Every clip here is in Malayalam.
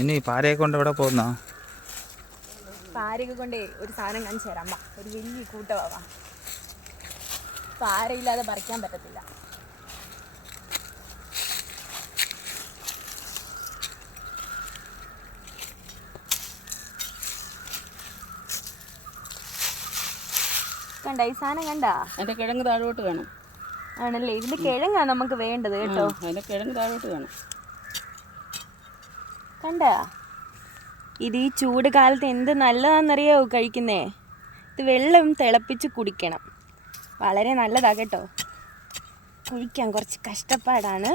ഇനി പാരയെ കൊണ്ട് എവിടെ പോകുന്ന? പാരയൊക്കെ കൊണ്ടേ ഒരു സാധനം കാണിച്ചു തരാം. വാ ഒരു വലിയ കൂട്ടമാവാ. പാരയില്ലാതെ പറിക്കാൻ പറ്റത്തില്ല. കണ്ട ഈ സാധനം കണ്ട? അതിന്റെ കിഴങ്ങ് താഴോട്ട് വേണം. ആണല്ലേ? ഇതിന്റെ കിഴങ്ങാണ് നമുക്ക് വേണ്ടത് കേട്ടോ. അതിന്റെ കിഴങ്ങ് താഴോട്ട് വേണം. കണ്ട? ഇത് ഈ ചൂട് കാലത്ത് എന്ത് നല്ലതാണെന്നറിയാവോ കഴിക്കുന്നേ? ഇത് വെള്ളം തിളപ്പിച്ച് കുടിക്കണം. വളരെ നല്ലതാ കേട്ടോ. കുഴിക്കാൻ കുറച്ച് കഷ്ടപ്പാടാണ്.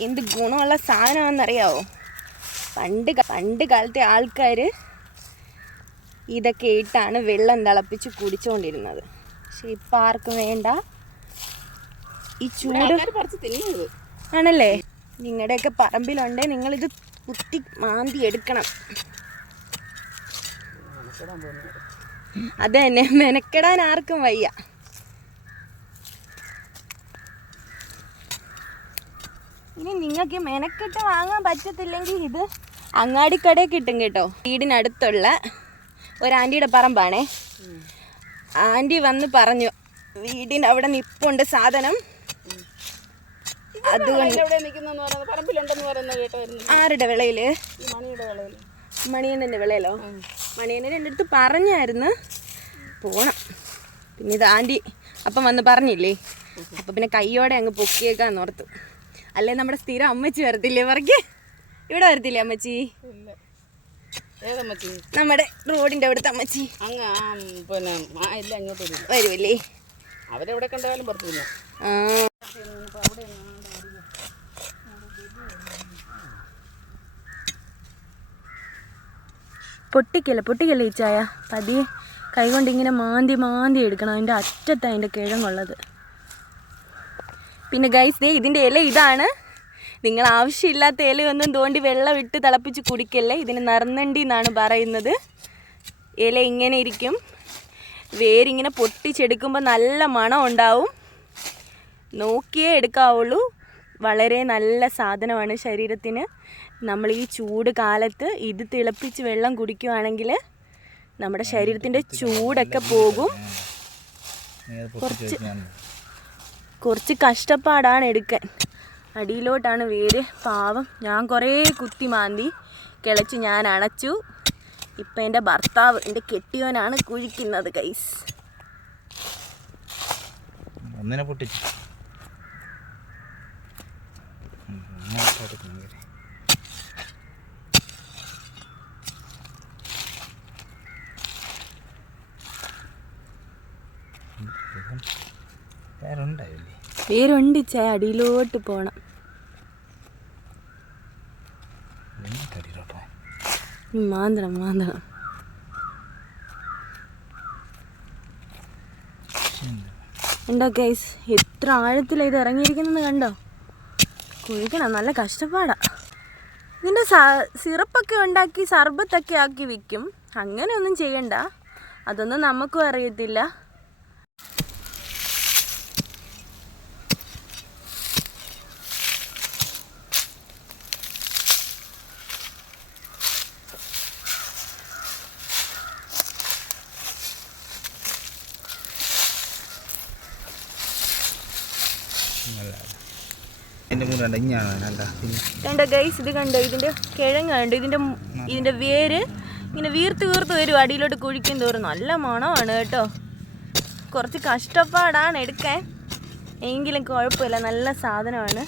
എന്ത് ഗുണമുള്ള സാധനമാണെന്നറിയാവോ? പണ്ട് പണ്ട് കാലത്തെ ആൾക്കാർ ഇതൊക്കെ ഇട്ടാണ് വെള്ളം തിളപ്പിച്ച് കുടിച്ചുകൊണ്ടിരുന്നത് പക്ഷെ ഇപ്പം ആർക്കും വേണ്ട. ഈ ചൂട് ആണല്ലേ? നിങ്ങളുടെയൊക്കെ പറമ്പിലുണ്ടെങ്കിൽ നിങ്ങളിത് കുത്തി മാന്തി എടുക്കണം. അത് തന്നെ മെനക്കെടാൻ ആർക്കും വയ്യ. ഇനി നിങ്ങൾക്ക് മെനക്കെട്ട് വാങ്ങാൻ പറ്റത്തില്ലെങ്കിൽ ഇത് അങ്ങാടിക്കടയിൽ കിട്ടും കേട്ടോ. വീടിനടുത്തുള്ള ഒരു ആന്റിയുടെ പറമ്പാണേ. ആന്റി വന്ന് പറഞ്ഞു വീടിന്റെ അവിടെ നിപ്പുണ്ട് സാധനം. അതുകൊണ്ട് ആരുടെ വിളയിൽ? മണിയണ്ണന്റെ മണിയണ്ണന്റെ വിളയിലോ? മണിയണ്ണൻ എന്റെ അടുത്ത് പറഞ്ഞായിരുന്നു. പോണം. പിന്നെ ഇത് ആന്റി അപ്പം വന്ന് പറഞ്ഞില്ലേ? അപ്പം പിന്നെ കയ്യോടെ അങ്ങ് പൊക്കിയേക്കാന്ന് ഓർത്തു. അല്ലേ നമ്മുടെ സ്ഥിരം അമ്മച്ചി വരത്തില്ലേ? പറയ്ക്ക് ഇവിടെ വരത്തില്ലേ അമ്മച്ചി? നമ്മുടെ റോഡിന്റെ അവിടുത്തെ അമ്മച്ചി. പിന്നെ വരുമല്ലേ അവരെവിടെ കണ്ടാലും പുറത്തു ആ. പൊട്ടിക്കല്ല പൊട്ടിക്കല്ല ഈ ചായ? പതിയെ കൈകൊണ്ട് ഇങ്ങനെ മാന്തി മാന്തി എടുക്കണം. അതിന്റെ അറ്റത്താണ് അതിന്റെ കിഴങ്ങുള്ളത്. പിന്നെ ഗൈസ് ദേ ഇതിന്റെ ഇല ഇതാണ്. നിങ്ങൾ ആവശ്യമില്ലാത്ത ഇലയൊന്നും തോണ്ടി വെള്ളം ഇട്ട് തിളപ്പിച്ച് കുടിക്കല്ലേ? ഇതിന് നറുന്നണ്ടി എന്നാണ് പറയുന്നത്. ഇല ഇങ്ങനെ ഇരിക്കും. വേരിങ്ങനെ പൊട്ടിച്ചെടുക്കുമ്പോൾ നല്ല മണം ഉണ്ടാവും. നോക്കിയേ എടുക്കാവുള്ളൂ. വളരെ നല്ല സാധനമാണ് ശരീരത്തിന്. നമ്മൾ ഈ ചൂട് കാലത്ത് ഇത് തിളപ്പിച്ച് വെള്ളം കുടിക്കുവാണെങ്കിൽ നമ്മുടെ ശരീരത്തിന്റെ ചൂടൊക്കെ പോകും. കുറച്ച് കഷ്ടപ്പാടാണ് എടുക്കാൻ. അടിയിലോട്ടാണ് വേര്. പാവം. ഞാൻ കുറേ കുത്തി മാന്തി കിളച്ച് ഞാൻ അണച്ചു. ഇപ്പം എന്റെ ഭർത്താവ് എന്റെ കെട്ടിയോനാണ് കുഴിക്കുന്നത് കൈസ് ഒന്നിനെ പൊട്ടിച്ചു. ഉം, ഇവൻ വേറുണ്ടാവില്ലേ വേരുണ്ട് ചേ അടിയിലോട്ട് പോണം. മാന്ത്രം മാന്ത്രം ഉണ്ടോ ഗൈസ് എത്ര ആഴത്തിലാണ് ഇത് ഇറങ്ങിയിരിക്കുന്നത് കണ്ടോ? കുഴിക്കണം. നല്ല കഷ്ടപ്പാടാ. ഇതിന്റെ സിറപ്പൊക്കെ ഉണ്ടാക്കി സർബത്തൊക്കെ ആക്കി വിൽക്കും. അങ്ങനെയൊന്നും ചെയ്യണ്ട. അതൊന്നും നമുക്കും അറിയത്തില്ല എന്റെ മുന്നിൽ കണ്ട ഗൈസ് ഇത് കണ്ടോ? ഇതിന്റെ കിഴങ്ങ് കണ്ടോ? ഇതിന്റെ ഇതിന്റെ വേര് ഇങ്ങനെ വീർത്ത് വീർത്ത് വരും. അടിയിലോട്ട് കുഴിക്കും തോറും. നല്ല മണമാണ് കേട്ടോ. കുറച്ച് കഷ്ടപ്പാടാണ് എടുക്കാൻ. എങ്കിലും കുഴപ്പമില്ല. നല്ല സാധനമാണ്.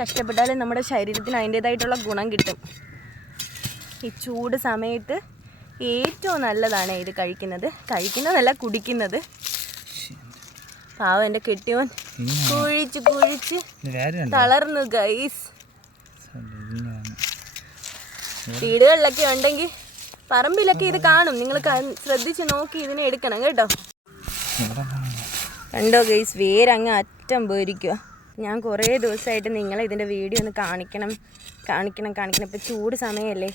കഷ്ടപ്പെട്ടാലും നമ്മുടെ ശരീരത്തിന് അതിന്റേതായിട്ടുള്ള ഗുണം കിട്ടും. ഈ ചൂട് സമയത്ത് ഏറ്റവും നല്ലതാണ് ഇത് കഴിക്കുന്നത്. കഴിക്കുന്നതല്ല കുടിക്കുന്നത്. പാവം എന്റെ കെട്ടിയോൻ. കുഴിച്ച് കുഴിച്ച് തളർന്നു ഗൈസ് വീടുകളിലൊക്കെ ഉണ്ടെങ്കിൽ പറമ്പിലൊക്കെ ഇത് കാണും. നിങ്ങൾ ശ്രദ്ധിച്ച് നോക്കി ഇതിനെ എടുക്കണം കേട്ടോ. കണ്ടോ ഗൈസ് വേരങ്ങ് അറ്റം പോയിരിക്കുക ഞാൻ കുറേ ദിവസമായിട്ട് നിങ്ങളെ ഇതിന്റെ വീഡിയോ ഒന്ന് കാണിക്കണം കാണിക്കണം കാണിക്കണം. ഇപ്പം ചൂട് സമയമല്ലേ.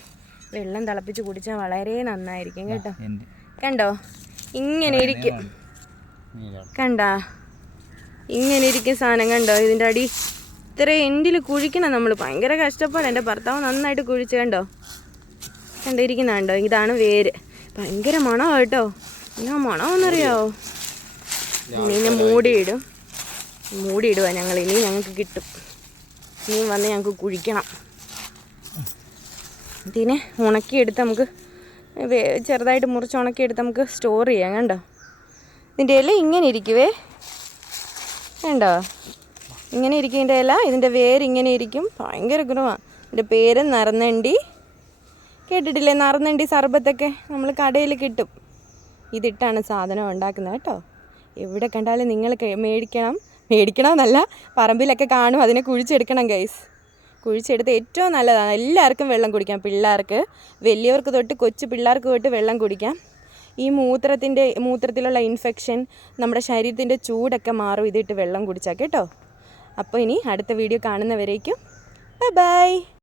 വെള്ളം തിളപ്പിച്ച് കുടിച്ചാൽ വളരെ നന്നായിരിക്കും കേട്ടോ. കണ്ടോ? ഇങ്ങനെ ഇരിക്കും. കണ്ടാ? ഇങ്ങനെ ഇരിക്കുന്ന സാധനം കണ്ടോ? ഇതിന്റെ അടി ഇത്ര എൻഡിൽ കുഴിക്കണം നമ്മൾ ഭയങ്കര കഷ്ടപ്പാട്. എന്റെ ഭർത്താവ് നന്നായിട്ട് കുഴിച്ച് കണ്ടോ? കണ്ടിരിക്കുന്നുണ്ടോ ഇതാണ് വേര്. ഭയങ്കര മണമാണ് കേട്ടോ. എന്നാ മണമെന്നറിയാവോ ഇനി മൂടിയിടും. മൂടിയിടുക ഞങ്ങൾ ഇനി ഞങ്ങൾക്ക് കിട്ടും. ഇനി വന്ന് ഞങ്ങൾക്ക് കുഴിക്കണം. ഇതിനെ ഉണക്കിയെടുത്ത് നമുക്ക് ചെറുതായിട്ട് മുറിച്ച് ഉണക്കിയെടുത്ത് നമുക്ക് സ്റ്റോർ ചെയ്യാം. കണ്ടോ? ഇതിന്റെ ഇല ഇങ്ങനെ ഇരിക്കുവേ? കണ്ടോ ഇങ്ങനെ ഇരിക്കും ഇതിന്റെ ഇല ഇതിന്റെ വേര് ഇങ്ങനെ ഇരിക്കും. ഭയങ്കര ഗുണമാണ് ഇതിന്റെ പേര് നറന്നണ്ടി. കേട്ടിട്ടില്ലേ? നറന്നണ്ടി സർബത്തൊക്കെ നമ്മൾ കടയിൽ കിട്ടും. ഇതിട്ടാണ് സാധനം ഉണ്ടാക്കുന്നത് കേട്ടോ. എവിടെ കണ്ടാലും നിങ്ങൾ മേടിക്കണം. മേടിക്കണമെന്നല്ല പറമ്പിലൊക്കെ കാണും. അതിനെ കുഴിച്ചെടുക്കണം ഗൈസ് കുഴിച്ചെടുത്ത് ഏറ്റവും നല്ലതാണ്. എല്ലാവർക്കും വെള്ളം കുടിക്കാം. പിള്ളേർക്ക് വലിയവർക്ക് തൊട്ട് കൊച്ചു പിള്ളേർക്ക് തൊട്ട് വെള്ളം കുടിക്കാം. ഈ മൂത്രത്തിന്റെ മൂത്രത്തിലുള്ള ഇൻഫെക്ഷൻ നമ്മുടെ ശരീരത്തിന്റെ ചൂടൊക്കെ മാറും. ഇതിട്ട് വെള്ളം കുടിച്ചാൽ കേട്ടോ. അപ്പോൾ ഇനി അടുത്ത വീഡിയോ കാണുന്നവരേക്കും. Bye bye